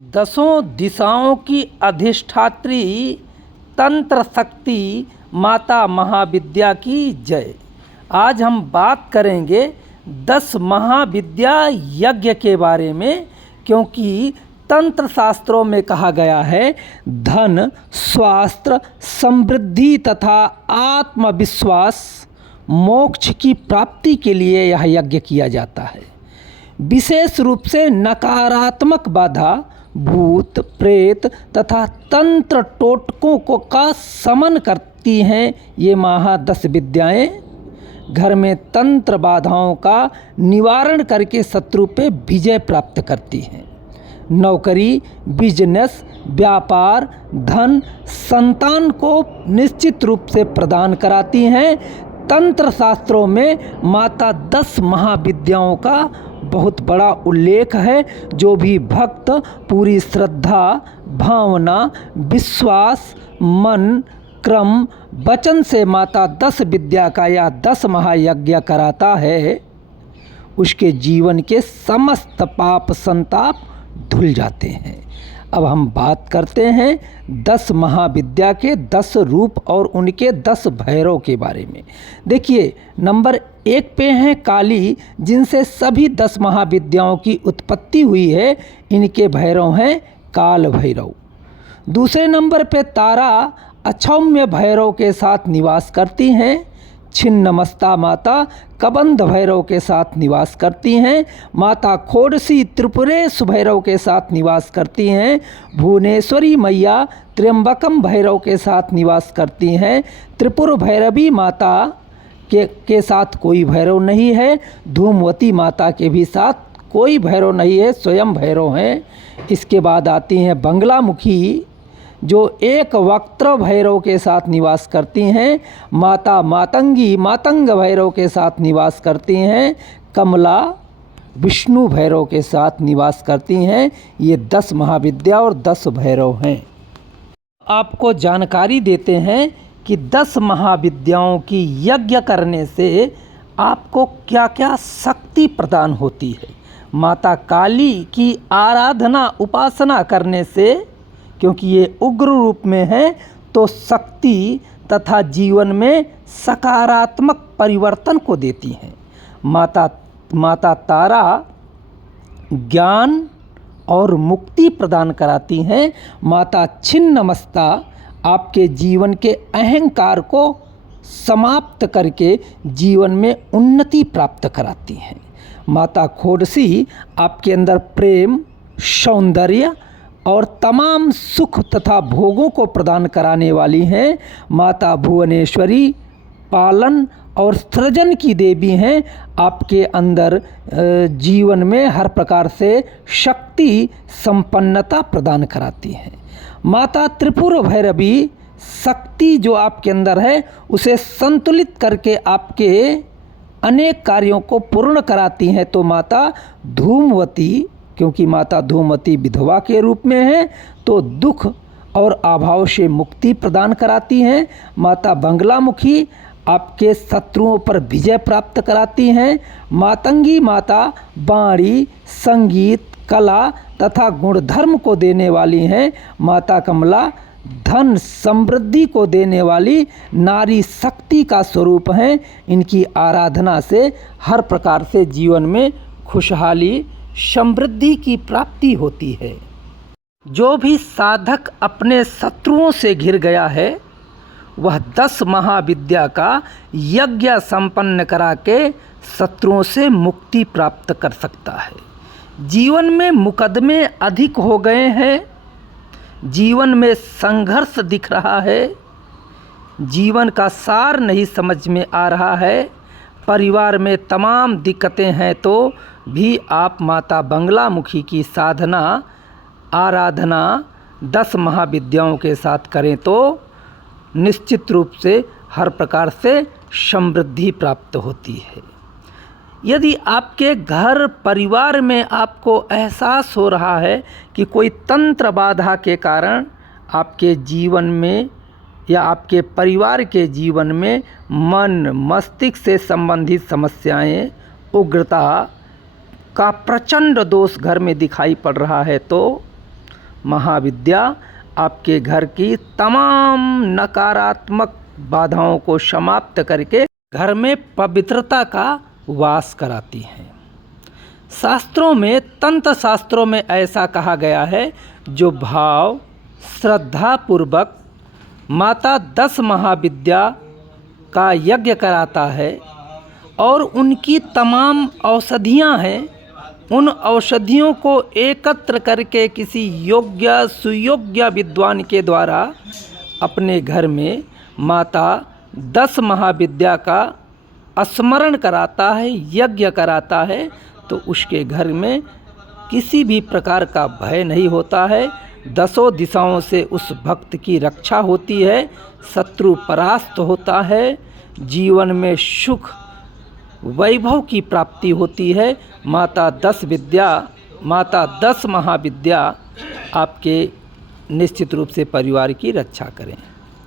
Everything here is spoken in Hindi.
दसों दिशाओं की अधिष्ठात्री तंत्र शक्ति माता महाविद्या की जय। आज हम बात करेंगे 10 महाविद्या यज्ञ के बारे में, क्योंकि तंत्र शास्त्रों में कहा गया है धन, स्वास्थ्य, समृद्धि तथा आत्मविश्वास, मोक्ष की प्राप्ति के लिए यह यज्ञ किया जाता है। विशेष रूप से नकारात्मक बाधा, भूत प्रेत तथा तंत्र टोटकों को का समन करती हैं ये 10 विद्याएं। घर में तंत्र बाधाओं का निवारण करके शत्रु पे विजय प्राप्त करती हैं। नौकरी, बिजनेस, व्यापार, धन, संतान को निश्चित रूप से प्रदान कराती हैं। तंत्र शास्त्रों में माता 10 महाविद्याओं का बहुत बड़ा उल्लेख है। जो भी भक्त पूरी श्रद्धा, भावना, विश्वास, मन, क्रम, वचन से माता 10 विद्या का या 10 महायज्ञ कराता है, उसके जीवन के समस्त पाप संताप धुल जाते हैं। अब हम बात करते हैं 10 महाविद्या के 10 रूप और उनके 10 भैरव के बारे में। देखिए, नंबर 1 पे हैं काली, जिनसे सभी 10 महाविद्याओं की उत्पत्ति हुई है। इनके भैरव हैं काल भैरव। दूसरे नंबर पे तारा अक्षौम्य भैरव के साथ निवास करती हैं। छिन्नमस्ता माता कबंध भैरव के साथ निवास करती हैं। माता खोड़सी त्रिपुरेश भैरव के साथ निवास करती हैं। भुवनेश्वरी मैया त्र्यंबकम भैरव के साथ निवास करती हैं। त्रिपुर भैरवी माता के साथ कोई भैरव नहीं है। धूमवती माता के भी साथ कोई भैरव नहीं है, स्वयं भैरव हैं। इसके बाद आती हैं बंगलामुखी, जो एक वक्त्र भैरव के साथ निवास करती हैं। माता मातंगी मातंग भैरव के साथ निवास करती हैं। कमला विष्णु भैरव के साथ निवास करती हैं। ये 10 महाविद्या और 10 भैरव हैं। आपको जानकारी देते हैं कि 10 महाविद्याओं की यज्ञ करने से आपको क्या क्या शक्ति प्रदान होती है। माता काली की आराधना उपासना करने से, क्योंकि ये उग्र रूप में है, तो शक्ति तथा जीवन में सकारात्मक परिवर्तन को देती हैं। माता तारा ज्ञान और मुक्ति प्रदान कराती हैं। माता छिन्नमस्ता आपके जीवन के अहंकार को समाप्त करके जीवन में उन्नति प्राप्त कराती हैं। माता खोड़सी आपके अंदर प्रेम, सौंदर्य और तमाम सुख तथा भोगों को प्रदान कराने वाली हैं। माता भुवनेश्वरी पालन और सृजन की देवी हैं। आपके अंदर जीवन में हर प्रकार से शक्ति संपन्नता प्रदान कराती हैं। माता त्रिपुर भैरवी शक्ति जो आपके अंदर है उसे संतुलित करके आपके अनेक कार्यों को पूर्ण कराती हैं। तो माता धूमवती, क्योंकि माता धूमवती विधवा के रूप में है, तो दुख और अभाव से मुक्ति प्रदान कराती हैं। माता बंगलामुखी आपके शत्रुओं पर विजय प्राप्त कराती हैं। मातंगी माता वाणी, संगीत, कला तथा गुणधर्म को देने वाली हैं। माता कमला धन समृद्धि को देने वाली नारी शक्ति का स्वरूप हैं। इनकी आराधना से हर प्रकार से जीवन में खुशहाली, समृद्धि की प्राप्ति होती है। जो भी साधक अपने शत्रुओं से घिर गया है, वह 10 महाविद्या का यज्ञ संपन्न करा के शत्रुओं से मुक्ति प्राप्त कर सकता है। जीवन में मुकदमे अधिक हो गए हैं, जीवन में संघर्ष दिख रहा है, जीवन का सार नहीं समझ में आ रहा है, परिवार में तमाम दिक्कतें हैं, तो भी आप माता बंगलामुखी की साधना आराधना 10 महाविद्याओं के साथ करें तो निश्चित रूप से हर प्रकार से समृद्धि प्राप्त होती है। यदि आपके घर परिवार में आपको एहसास हो रहा है कि कोई तंत्र बाधा के कारण आपके जीवन में या आपके परिवार के जीवन में मन मस्तिष्क से संबंधित समस्याएं, उग्रता का प्रचंड दोष घर में दिखाई पड़ रहा है, तो महाविद्या आपके घर की तमाम नकारात्मक बाधाओं को समाप्त करके घर में पवित्रता का वास कराती है। शास्त्रों में, तंत्र शास्त्रों में ऐसा कहा गया है, जो भाव श्रद्धा पूर्वक माता 10 महाविद्या का यज्ञ कराता है और उनकी तमाम औषधियाँ हैं, उन औषधियों को एकत्र करके किसी योग्य सुयोग्य विद्वान के द्वारा अपने घर में माता 10 महाविद्या का स्मरण कराता है, यज्ञ कराता है, तो उसके घर में किसी भी प्रकार का भय नहीं होता है। 10 दिशाओं से उस भक्त की रक्षा होती है, शत्रु परास्त होता है, जीवन में सुख वैभव की प्राप्ति होती है। माता 10 महाविद्या आपके निश्चित रूप से परिवार की रक्षा करें।